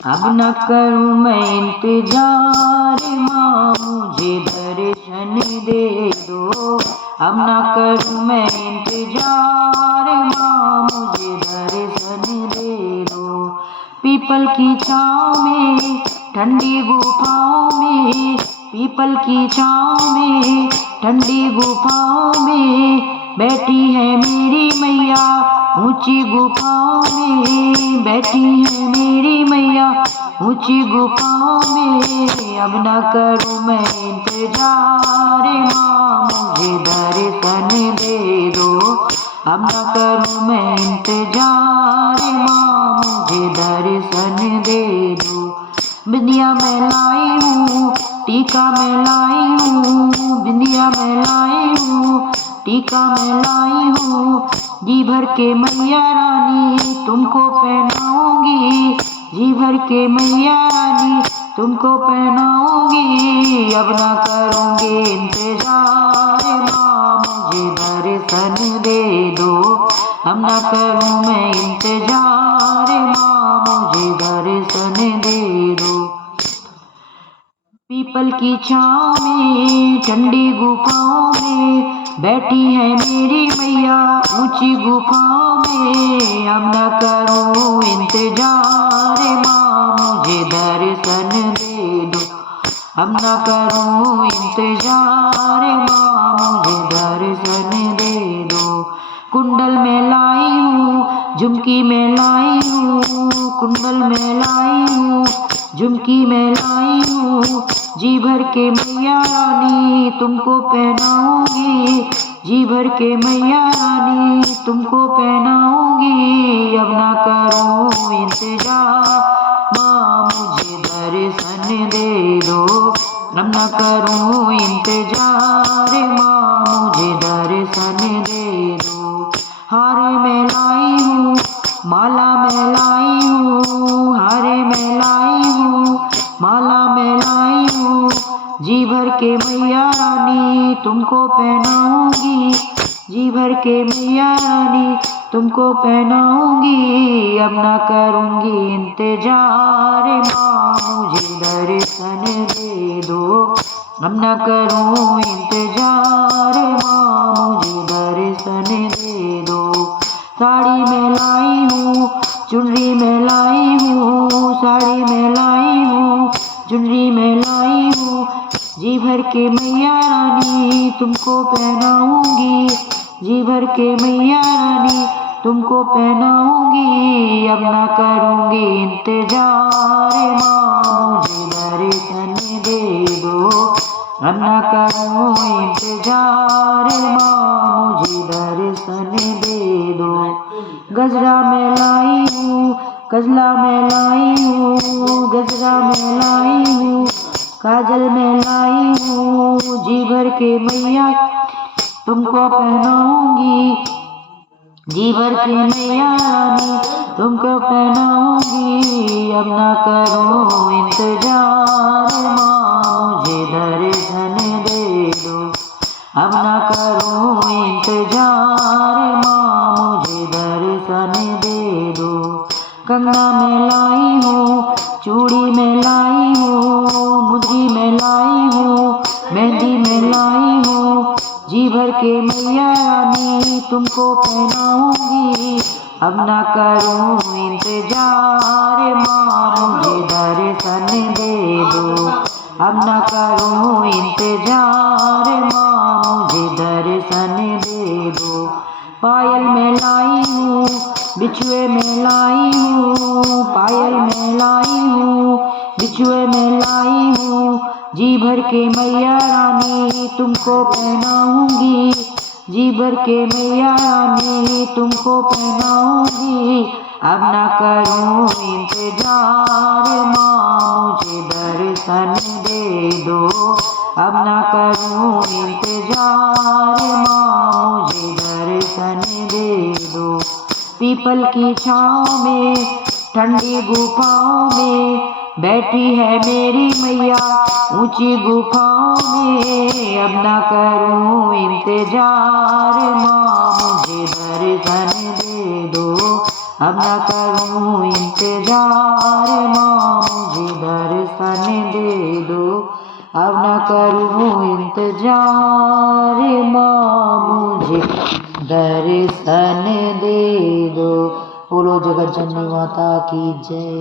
अब न करूँ मैं इंतजार माँ, मुझे दर्शन दे दो। अब न करूँ मैं इंतजार माँ, मुझे दर्शन दे दो। पीपल की छाँव में, ठंडी गुफाओं में, पीपल की छाँव में, ठंडी गुफाओं में बैठी है मेरी मैया। ऊंची गुफाओं में बैठी है मेरी मैया, ऊंची गुफाओं में। अब न करूँ मैं इंतजार माँ, मुझे दर्शन दे दो। अब न करूँ मैं इंतजार माँ, मुझे दर्शन दे दो। बिंदिया मैं लाई हूँ, टीका मैं लाई हूँ, बिंदिया मैं लाई हूँ, टीका मैं लाई हूँ। जी भर के मैया रानी तुमको पहनाऊंगी, जी भर के मैया रानी तुमको पहनाऊंगी। अब न करूँगी इंतजार माँ, मुझे दर्शन दे दो। अब न करूँ मैं इंतजार माँ, मुझे दर्शन दे दो। पीपल की छाँव में, ठंडी गुफाओं में बैठी है मेरी मैया, ऊंची गुफाओं में। अब न करूँ इंतजार माँ, मुझे दर्शन दे दो। अब न करूँ इंतजार माँ, मुझे दर्शन दे दो। कुंडल में लाई हूँ, झुमकी में लाई हूँ, कुंडल में लाई हूँ, झुमकी में लाई हूँ। जी भर के मैया रानी तुमको पहनाऊंगी, जी भर के मैया रानी तुमको पहनाऊंगी। अब न करूँ इंतजार माँ, मुझे दर्शन दे दो। अब न करूँ इंतजार माँ, मुझे दर्शन दे दो। हारे में लाई हूँ, माला में लाई हूँ, हारे में लाई हूँ, माला में लाई हूँ। जी भर के मैया रानी तुमको पहनाऊंगी, जी भर के मैया रानी तुमको पहनाऊंगी। अब न करूँगी इंतजार माँ, मुझे दर्शन दे दो। अब न करूँ इंतजार माँ, मुझे दर्शन दे दो। साड़ी में लाई हूँ, चुनरी में लाई हूँ, साड़ी में लाई हूँ, चुनरी में लाई हूँ। जी भर के मैया रानी तुमको पहनाऊंगी, जी भर के मैया रानी तुमको पहनाऊंगी। अब न करूँगी इंतजार माँ, मुझे दर्शन दे दो। अब न करूँ इंतजार माँ, मुझे दर्शन दे दो। गजरा में लाई हूँ, गजला में लाई हूँ, गजरा में लाई हूँ, काजल में लाई हूँ। जी भर के मैया तुमको पहनाऊंगी, जी भर के मैया रानी तुमको पहनाऊंगी। अब न करो इंतजार माँ, मुझे दर्शन दे दो। अब न करो इंतजार माँ, मुझे दर्शन दे दो। कंगना में लाई हूँ, चूड़ी में लाई हूँ, मुंदरी में लाई हूँ, मेहंदी में लाई हूँ। जी भर के मैया रानी तुमको पहनाऊंगी। अब न करूँ इंतजार माँ, मुझे दर्शन दे दो। अब न करूँ इंतजार माँ, मुझे दर्शन दे दो। पायल में लाई हूँ, बिछुए में लाई हूँ, पायल में लाई हूँ, बिछुए में लाई हूँ। जी भर के मैया रानी तुमको पहनाऊंगी, जी भर के मैया रानी तुमको पहनाऊंगी। अब न करूँ इंतजार माँ, मुझे दर्शन दे दो। अब न करूँ इंतजार माँ, मुझे दर्शन दे दो। पीपल की छाँव में, ठंडी गुफाओं में बैठी है मेरी मैया, ऊंची गुफाओं में। अब न करूँ इंतजार माँ, मुझे दर्शन दे दो। अब न करूं इंतजार माँ मुझे दर्शन दे दो अब न करूं इंतजार माँ मुझे दर्शन दे दो। बोलो जगत जननी माता की जय।